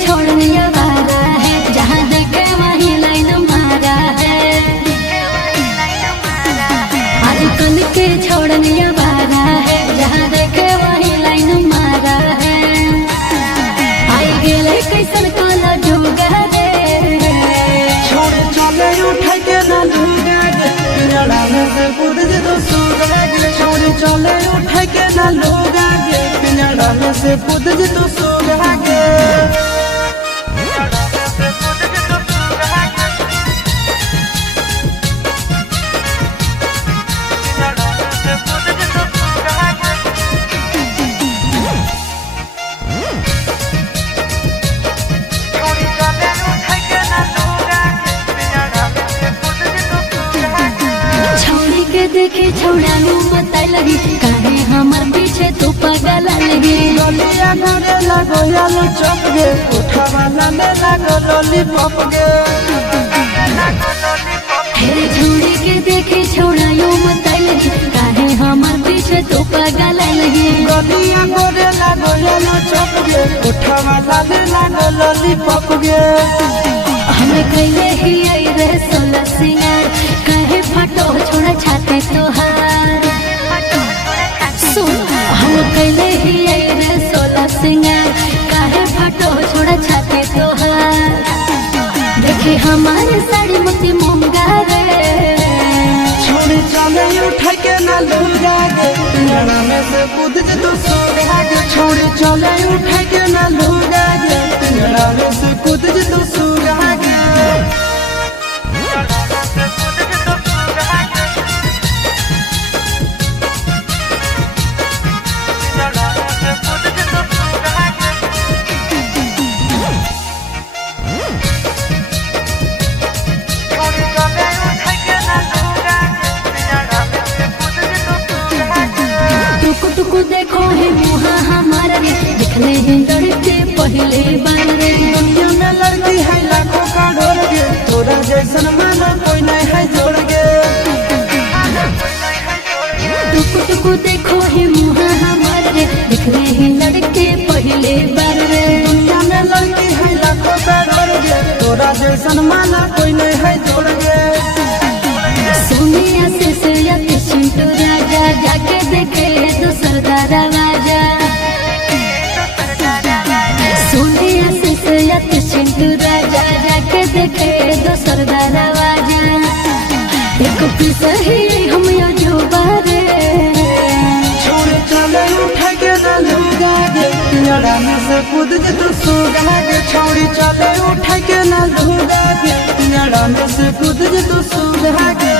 छोड़ने वाला है जहाँ देखे वहीं लाइन मारा है। आजकल के छोड़ने वाला है जहाँ देखे वहीं लाइन मारा है। आई गेले कैसन काला जुगा रे छोड़ चले उठा के ना लूगा गे पिंजड़ा से कूद जे तो सूगा गे। छोड़ चले उठा के ना लूगा गे पिंजड़ा से कूद जे तो सूगा गे। देखे छौड़ा बताई लगी काहे हमार पीछे तू पागल लगी। गलिया घरे लगो यालो चप गे उठा वाला में लगो लॉलीपॉप गे। हेरे छोड़ी के देखे छौड़ा बताई लगी काहे हमार पीछे तू पागल लगी। गलिया घरे लगो यालो चप गे उठा वाला में लगो लॉलीपॉप गे। हमें कइले ही आई रे सोलह सिंगार काहे फटो छोड़ा छाते तोहार। सुन हम कइले ही आई रे सोलह सिंगार काहे फटो छोड़ा छाते तोहार। देखे हमारे साड़ी मोती मूंगा रे छोड़ चले उठा के ना लूगा गे पिंजड़ा में से कूद जे तो सूगा गे। छोड़ चले उठा के ना लूगा गे पिंजड़ा में से कूद जे तो सूगा गे। टुकु देखो है मुहा हमारा रे दिखले हैं लड़के पहले बार रे। दुनिया में लड़की है लाखों करोड़ गे तोरा जैसन माना कोई नहीं है जोड़ गे। टुकु देखो है मुहा हमारा रे दिखले हैं लड़के पहले बार रे। दुनिया में लड़की है लाखों करोड़ गे तोरा जैसन माना कोई नहीं है जोड़ गे। सोनिया से या चिंटू राजा जाके देखे दूसर दरवाजा। सोनिया से या चिंटू राजा जाके देखे दूसर दरवाजा। एक पीस ही हम जो बारे छोड़ चले उठा के ना लूगा गे पिंजड़ा में से कूद जे तो सूगा गे। छोड़ चले उठा के ना लूगा गे पिंजड़ा में से कूद जे तो सूगा गे।